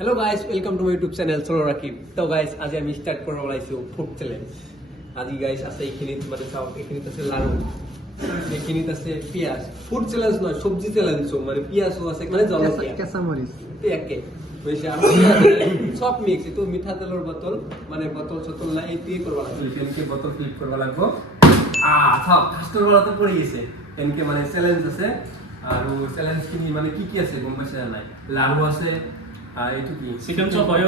Hello guys, welcome to my YouTube channel Solo Rakib. So guys, আজি আমি start কৰিব ওলাইছো ফুড চ্যালেঞ্জ। আজি guys আছে এইখিনিত মানে চাও এইখিনিত আছে লাৰু। এইখিনিত আছে পিয়াজ। ফুড চ্যালেঞ্জ নহয়, সবজি চ্যালেঞ্জ মানে পিয়াজও আছে মানে জলকীয়া। কেঁচা মরিচ। একে হইছে আর সব মিক্স তো মিঠা তেলৰ বোতল মানে বোতল চতল না এইটোই কৰিব লাগে। এখানকে বোতল ফ্লিপ কৰিব লাগিব। সব কাস্টৰ বলতে পৰি গেছে। এনকে মানে চ্যালেঞ্জ আছে আৰু চ্যালেঞ্জ কিনি মানে কি আছে গম পাইছে নাই? লাৰু আছে এইটো কি চিকেন চপ হয়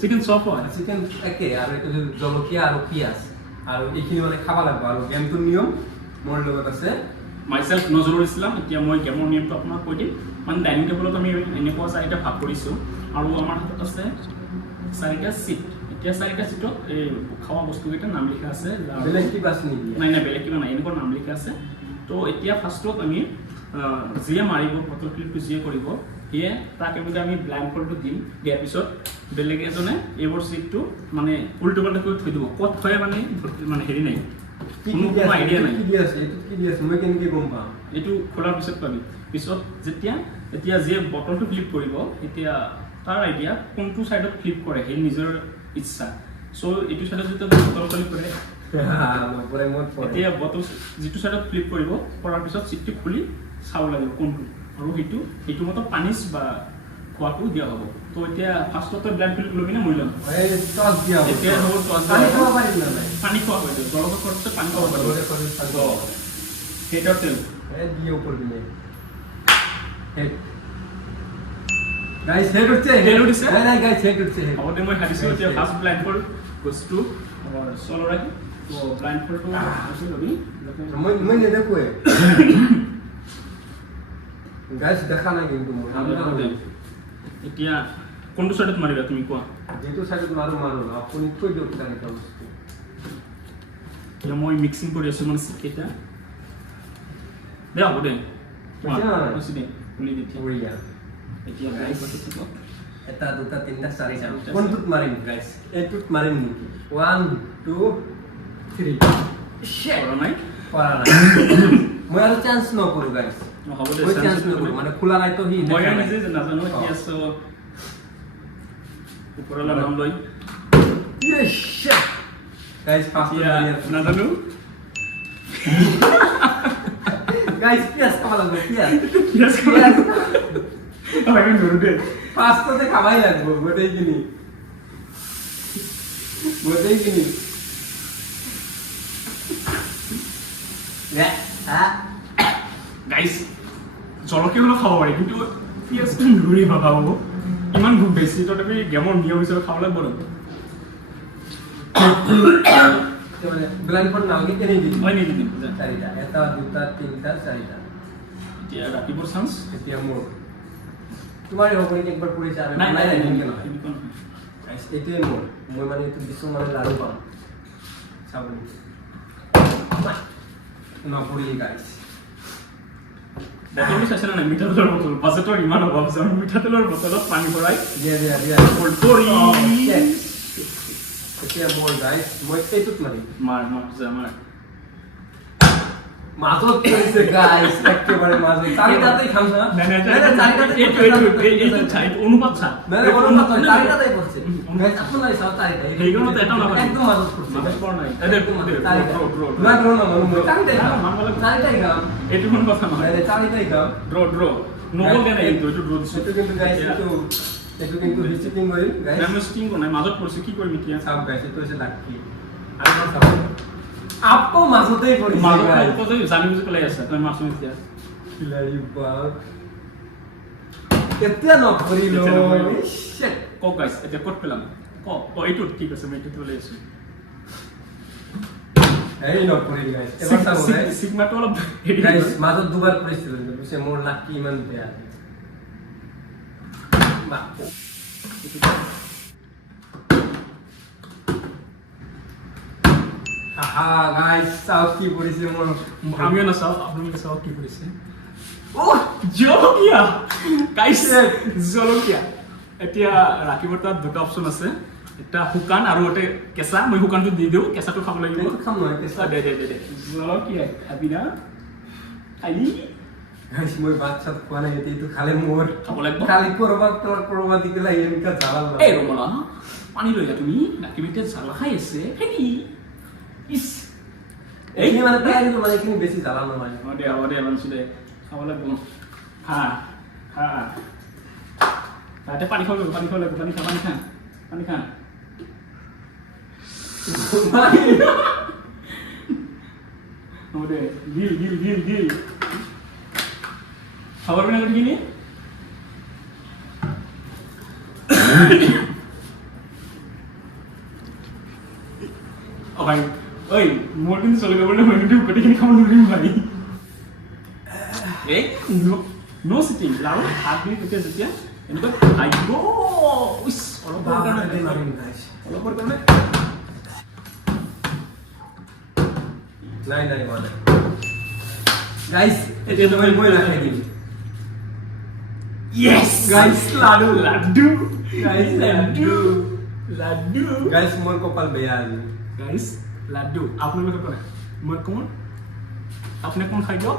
চিকেন চপ হয় চিকেন একে আৰু এইটো জলকীয়া আৰু পিয়াজ আৰু এইখিনি মানে খাব লাগিব আৰু গেমটোৰ নিয়ম মোৰ লগত আছে মাইসেলফ নজৰুল ইসলাম। এতিয়া মই গেমৰ নিয়মটো আপোনাক কৈ দিম। মানে ডাইনিং টেবুলত আমি এনেকুৱা চাৰিটা ভাগ কৰিছোঁ আৰু আমাৰ হাতত আছে চাৰিটা চিট। এতিয়া চাৰিটা চিটত এই খোৱা বস্তুকেইটা নাম লিখা আছে। বেলেগ কিবা আছে নেকি? নাই নাই বেলেগ কিবা নাই, এনেকুৱা নাম লিখা আছে। তো এতিয়া ফাৰ্ষ্টত আমি যিয়ে মাৰিব বটল ক্লিপটো যিয়ে কৰিব সিয়ে তাক আমি ব্লাইণ্ড ফল্ডটো দিম। দিয়াৰ পিছত বেলেগ এজনে এইবোৰ চিটটো মানে উল্টো পাল্টা কৰি থৈ দিব। ক'ত থয় মানে হেৰি নাই, কোনো আইডিয়া নাই। মই কেনেকৈ গম পাম? এইটো খোলাৰ পিছত পাবি। পিছত এতিয়া যিয়ে বটলটো ফ্লিপ কৰিব এতিয়া তাৰ আইডিয়া কোনটো ছাইডত ফ্লিপ কৰে সেই নিজৰ ইচ্ছা। চ' এইটো ছাইডত যেতিয়া বটল ফ্লিপ কৰে এতিয়া বটল যিটো ছাইডত ফ্লিপ কৰিব কৰাৰ পিছত চিটটো খুলি চাব লাগিব কোনটো, আৰু সেইটো মতে পানীচ বা খোৱাটো দিয়া হ'ব। তো এতিয়া ফাৰ্ষ্টতে ব্লাইণ্ড ফিল্ড লৈ কিনে মই ল'ম। এতিয়া হ'ব পানী খোৱা হয়, জলকীয়া খোৱাতে পানী খাব পাৰিব। সেইটাও তেল দিয়ে ওপর দিলে গাইস হেড উঠছে নাই গাইস হেড উঠছে। আগতে মই হাদিছো এতিয়া ফাৰ্ষ্ট ব্লাইণ্ড ফল্ড বস্তু চলো ৰাখি তো ব্লাইণ্ড ফল্ডটো আছে লবি মই নেদেখোৱে গাইস দেখা নাই কিন্তু মই এতিয়া কোনটো সাইডত মাৰিবা তুমি কোৱা? যেটো সাইডত মাৰো আপুনি থৈ দিয়ক তাৰ এটা বস্তু। এতিয়া মই মিক্সিং কৰি আছো মানে চিকেটা দে হ'ব দে কৈছি দে খুলি দিতিয়া বঢ়িয়া। এতিয়া গাইস এটা দুটা তিনটা চাৰিটা কোনটোত মাৰিম গাইস? এইটোত মাৰিম নেকি? 1 2 3 কৰা নাই মই আৰু চান্স নকৰো গাইস। হ'ব দে চান্স নকৰো মানে খোলা নাই তো হি মই নিজে নাজানো। এতিয়া সো ওপৰলৈ নাম লৈ গাইস ফাৰ্ষ্ট নাজানো গাইস পিয়াজ খাব লাগবে পিয়াজ আমি নৰু দে ফাৰ্ষ্টতে খাবাই লাগবে গোটেইখিনি গাইস জলকীয়া হলো খাব পাৰি কিন্তু পিয়াজটো নৰি ভাবা হ'ব ইমান খুব বেছি। তথাপি গেমৰ নিয়ম হিচাপে খাব লাগিব ন। ব্লাইণ্ড ফল্ড নালগে কেনে দিম? মই নিদিম চাৰিটা এটা দুটা তিনটা চাৰিটা। এতিয়া ৰাতিপুৱাৰ চান্স এতিয়া মোৰ তোমাৰ হ'ব নেকি? একবাৰ কৰিছা আৰু নাই নাই নাই এনেকে নহয় এনেকুৱা গাইস এইটোৱে মোৰ মই মানে এইটো বিশ্ব মানে লাৰু পাম চাবনি নপৰিলে গাইস। তুমি চাইছিলা নাই মিঠাতেলৰ বটল বাজেটৰ ইমান অভাৱ আছে আৰু মিঠাতেলৰ বটলত পানী ভৰাই দিয়া এতিয়া মোৰ গাইস মই এইটোত মাৰিম মাৰ মাজত কৰিছে গাইস একেবাৰে মাজত চাৰিটাতেই খাম না নাই চাৰিটাতে এইটো চাই অনুপাত চা নাই অনুপাত চাৰিটাতেই কৰিছে গাইস আপোনালাই চাও চাৰিটা সেইগুলো তো এটা না একদম মাজত কৰিছে মাজত পৰ নাই এদেৰ না ড্ৰ না মই চাৰিটাই খাম এইটো কোন কথা নহয় চাৰিটাই খাম ড্ৰ নবল দে নাই এইটো ড্ৰ দিছো এইটো কিন্তু গাইস এইটো কিন্তু ৰিচিপিং কৰিম গাইস আমি স্টিং নাই মাজত পৰছে কি কৰিম এতিয়া চাও গাইস এইটো হৈছে লাকি আৰু মই চাও আপো মাজতেই কৰিছে মাজত তো জানি বুজি পেলাই আছে তই মাছ এতিয়া লাই বাক কেতিয়া নকৰিলো শিট ক গাইস এতিয়া কত পেলাম ক এইটো ঠিক আছে মই এইটো লৈ আছো এই নকৰিল গাইস এবাৰ চাও গাইস সিগমাটো অলপ গাইস মাজত দুবাৰ কৰিছিল বুঝছে মোৰ লাকি ইমান বেয়া বা গাইস চাও কি কৰিছে মোৰ আমিও না চাও আপোনালোকে চাও কি কৰিছে জলকীয়া গাইস জলকীয়া। এতিয়া ৰাখিবৰ তাত দুটা অপচন আছে, এটা শুকান আৰু এটা কেঁচা। মই শুকানটো দি দিওঁ, কেঁচাটো খাব লাগিব। খাম নহয় কেঁচা দে জলকীয়া খাবি না খালি গাইস মই বাচ্চা কোৱা নাই এইটো খালে মোৰ খাব লাগিব খালি কৰবাত দিকলা এনেকা জালাল এই ৰমলা পানী লৈ যা তুমি নাকিমিতে জালা খাই আছে হেনি ইস এই মানে প্ৰায় দিলো মানে কিনি বেছি জালাল নহয় হ'ব দে মানছো দে খাব লাগিব খা তাতে পানী খাব লাগিব পানী খা হ'ব দে গিল খাবার বিনা করে কিনি ও ভাই ওই মোর কিন্তু চলে গেল মই কিন্তু কটি কিনি খাব নরিম ভাই এই নো সিটিং লাও হাত দিয়ে দিতে যেতিয়া এনেকৈ আই গো উইস অলপ করে দে মারিম গাইস অলপ করে নাই মানে গাইস এটা তো মই রাখাই দিই Yes, guys, laddu. Guys, laddu. Guys, मोर कपाल बेया आज. Guys, laddu. आपने भी कौन है? मोर कौन? आपने कौन खाई दो?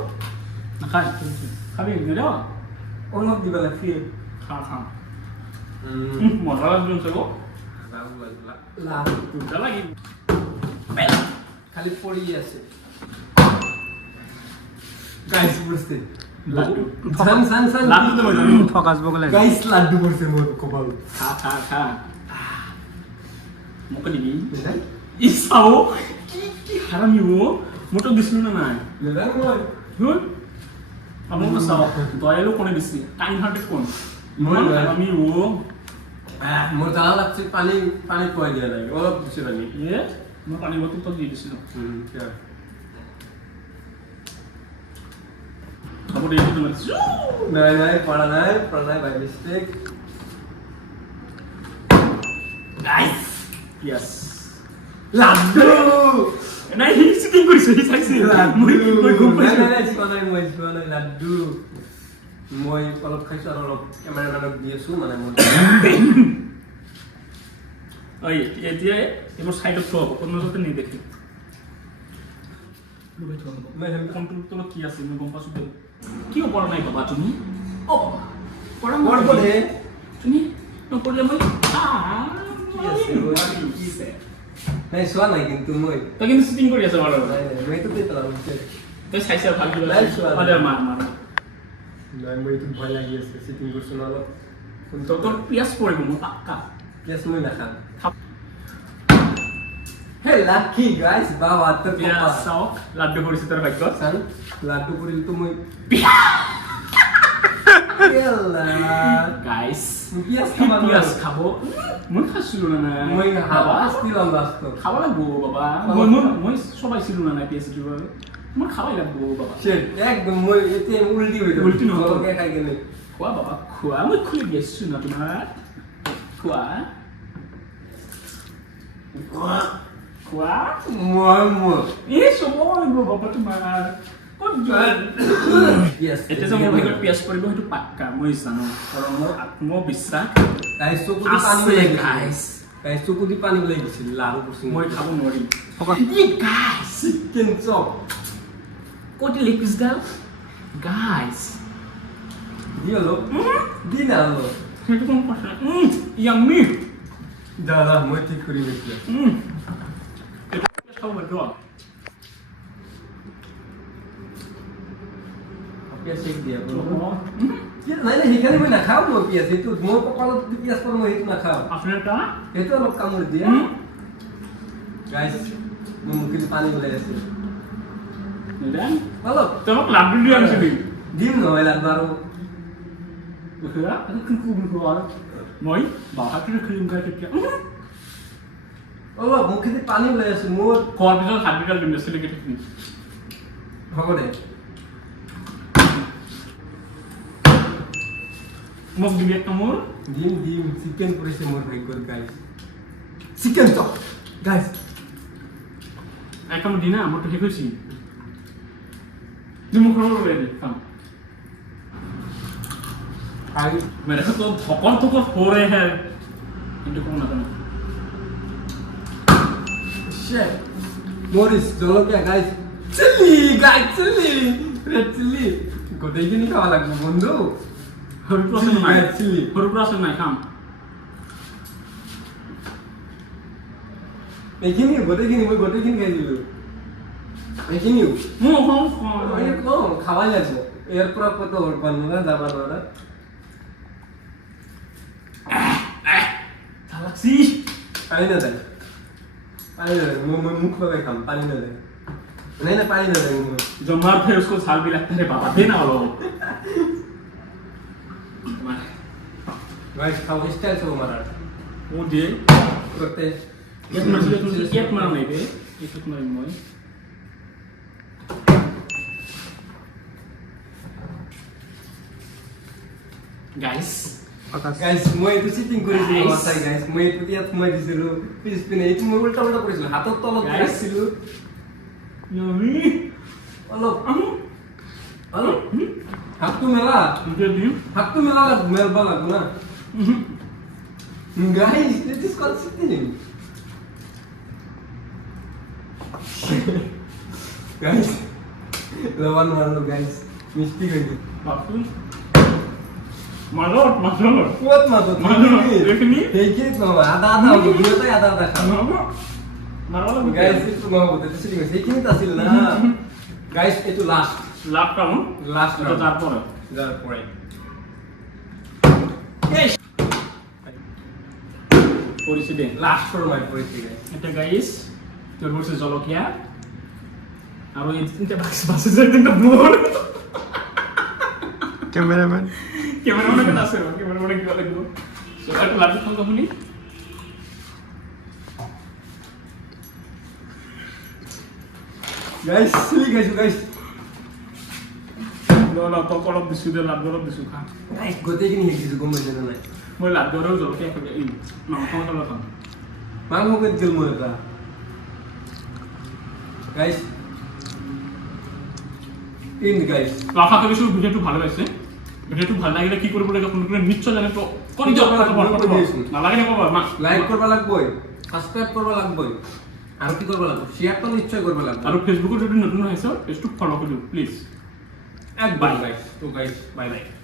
ना खाई. खाबी नहीं दो? और लोग दिबा लगती है. खा. मोर laddu से वो. laddu. चला की. खाली पड़ी আছে. Guys, বুঝতে. লাড্ডু সান লাড্ডু তো বলে ফকাস বগলে গাইস লাড্ডু করছে মোর কপাল খা মুকে দিবি ইসাও কি হারামি ও মোটো দিছিল না নাই লেদার মই হুন আমো সাও দয়ালু কোনে দিছি কাইন্ড হার্টেড কোন মই হারামি ও মোর জানা লাগছে পানি কয় দিয়া লাগে অলপ দিছে পানি মই পানি বোতল তো দিয়ে দিছিল খাবার এই তো মারছ নাই পড়া নাই বাই মিস্টেক গাইস ইয়েস লাড্ডু নাই সিটিং কৰিছে হি চাইছে মই গম পাইছো নাই লাড্ডু মই অলপ খাইছো আৰু অলপ কেমেৰামেনক দি আছো মানে মই ওই এতিয়া এবোৰ সাইডত থব কোনো যতে নেই দেখি মই কন্ট্ৰোল তো কি আছে মই গম পাইছো কি ওপৰ নাই বাবা তুমি ও পড়া পড়ে তুমি নপড়লে মই কি আছে কি আছে নাই সোয়া নাই কিন্তু মই তো কিন্তু সিটিং কৰি আছে মাৰ নাই মই তো তেতা লাগছে তই চাইছে ভাল কি নাই চোৱা। আৰে মাৰ নাই মই তো ভয় লাগি আছে সিটিং করছ না অলপ তো তোর পিয়াস পড়িব মই পাক্কা প্লেস মই না খাম খাপ হে লাকি গাইস বাবা তো পিয়াস চাও লাড্ডু কৰিছে তোৰ ভাগ্য সান লাড্ডু করিল তো মই এলা গাইস পিয়াস পিয়াস খাব মই খাইছিলো না না মই হাওয়া আসছিল বাস্ত খাব লাগবো বাবা মই সবাইছিল না না পিয়াস দিব মই খাবাই লাগবো বাবা শেট একদম মই এতে উল্টি হইতো উল্টি নহব। লগে খাই গেলে খোৱা বাবা খোৱা মই খুলি দিছো না তোমাৰ খোৱা মই এই চব লাগিব বাবা তোমাৰ ক'ত যোৱা পিয়াস এতিয়া যে মোৰ ভাগ্যত পিয়াজ পৰিব সেইটো পাক্কা মই জানো কাৰণ মোৰ আত্মবিশ্বাস গাইস চকুদি পানি আছে লাগি গাইস গাইস চকুদি পানি লাগিছিল লাৰু কৰছি মই খাব নোৱাৰিম ফকাস ই গাইস চিকেন চপ ক'ত লিখিছ দাল গাইস দিলো দি না লো সেইটো কোন কথা ইয়াম্মি দাদা মই ঠিক করি নিছি এইটো খাব লাগিব পিয়াস চেক দিয়া বলো নাই নাই সেইকাৰণে মই নাখাওঁ মই পিয়াস এইটো মই কপালত পিয়াস পৰ মই সেইটো নাখাওঁ আপোনাৰটা সেইটো অলপ কামুৰি দিয়া গাইস মোৰ মুখত পানী ওলাই আছে দেন অলপ তই মোক লাড্ডু দি আনিছিলি দিম নহয় লাড্ডু আৰু দেখুৱা আৰু কি কোৱা মই বাহাটো ক্ৰীম খাই তেতিয়া অলপ মুখত পানী ওলাই আছে মোৰ খোৱাৰ পিছত হাত বিকাল দিম চিলিকে থাকিম হ'ব দে মোক দিবি একটা মোৰ দিম চিকেন কৰিছে মোৰ ভাগ্যত গাইস চিকেন চপ গাইস একদম দিনা মই তো শেষ হৈছি তুমি মোক খাব লাগে কাম আই মেরে তো ধকল ধকল हो रहे हैं কিন্তু কোন না শেট মরিস jolokia guys chili red chili গোটেইখিনি খাব লাগব বন্ধু সৰুটো আছে নাই চিলি সৰুটো আছে নাই খাম এইখিনি গোটেইখিনি মই গোটেইখিনি খাই দিলো এইখিনিও খাওয়াই লাগব এর পর কত পারবো না যাবার না থালাক্সি পানি না দেয় मुख लगे खाम पानी ना दे नहीं पानी ना दे जो मर फिर उसको साल भी लगता है बाबा देना वाला गाइस खाओ स्टाइल से मारा वो दे करते एक मछली तुम एक मार नहीं बे एक मार मोय गाइस गाइस মই তো চিটিং কৰিছিলো মাথাই গাইস মই তো ইয়াত মই দিছিলো পিছ পিনে এইটো মই উল্টা উল্টা কৰিছিলো হাতত তলত ৰাখিছিলো ইয়ামি অলপ অলপ হাতটো মেলা হাতটো মেলা মেলবা লাগব না guys this is called cheating guys লবণ মারলো গাইস মিষ্টি গইনি বাপু মালট কুয়াত মাতো দেখনি এইখিনি তো আদা আদা হবে দুটো আদা আদা খাও মারলা গাইস একটু মাহবুব এটা চিটিং হইছে এইখিনি তো ছিল না গাইস এটো লাস্ট লাভ কাম লাস্ট তো তারপরে তারপরে পরিচয় দে লাস্ট ফর মাই পরিচয় গাইস এটা গাইস তোর বসে জলকিয়া আর ওই তিনটা বাসে যায় তিনটা বোর ক্যামেরাম্যান কেন আছে ক্যামেরাম্যান কি বলে গো সো একটা লাভ খাম কখনি গাইস সিলি গাইস না তো কলম দিছু দে লাভ গরম দিছু খা গাইস গোটেইখিনি হেকিছো গম পাইছে না নাই মই লাভ গরম জলকিয়া খাবে ই মাংস খাব খাম মাংস কত দিল মই এটা গাইস ইন গাইস আশা করিছো ভিডিওটো ভালো লাগছে ভিডিওটো ভালো লাগিলে কি কৰিব লাগে কোন নিশ্চয় জানে তো কৰি যাওক নালাগে না বাবা মা লাইক করবা লাগবই সাবস্ক্রাইব করবা লাগবই আর কি করবা লাগবে শেয়ার তো নিশ্চয় করবা লাগবে আৰু ফেসবুকত যদি নতুন আহিছে পেজটো ফলো কৰিও প্লিজ একবাৰ গাইস তো গাইস বাই বাই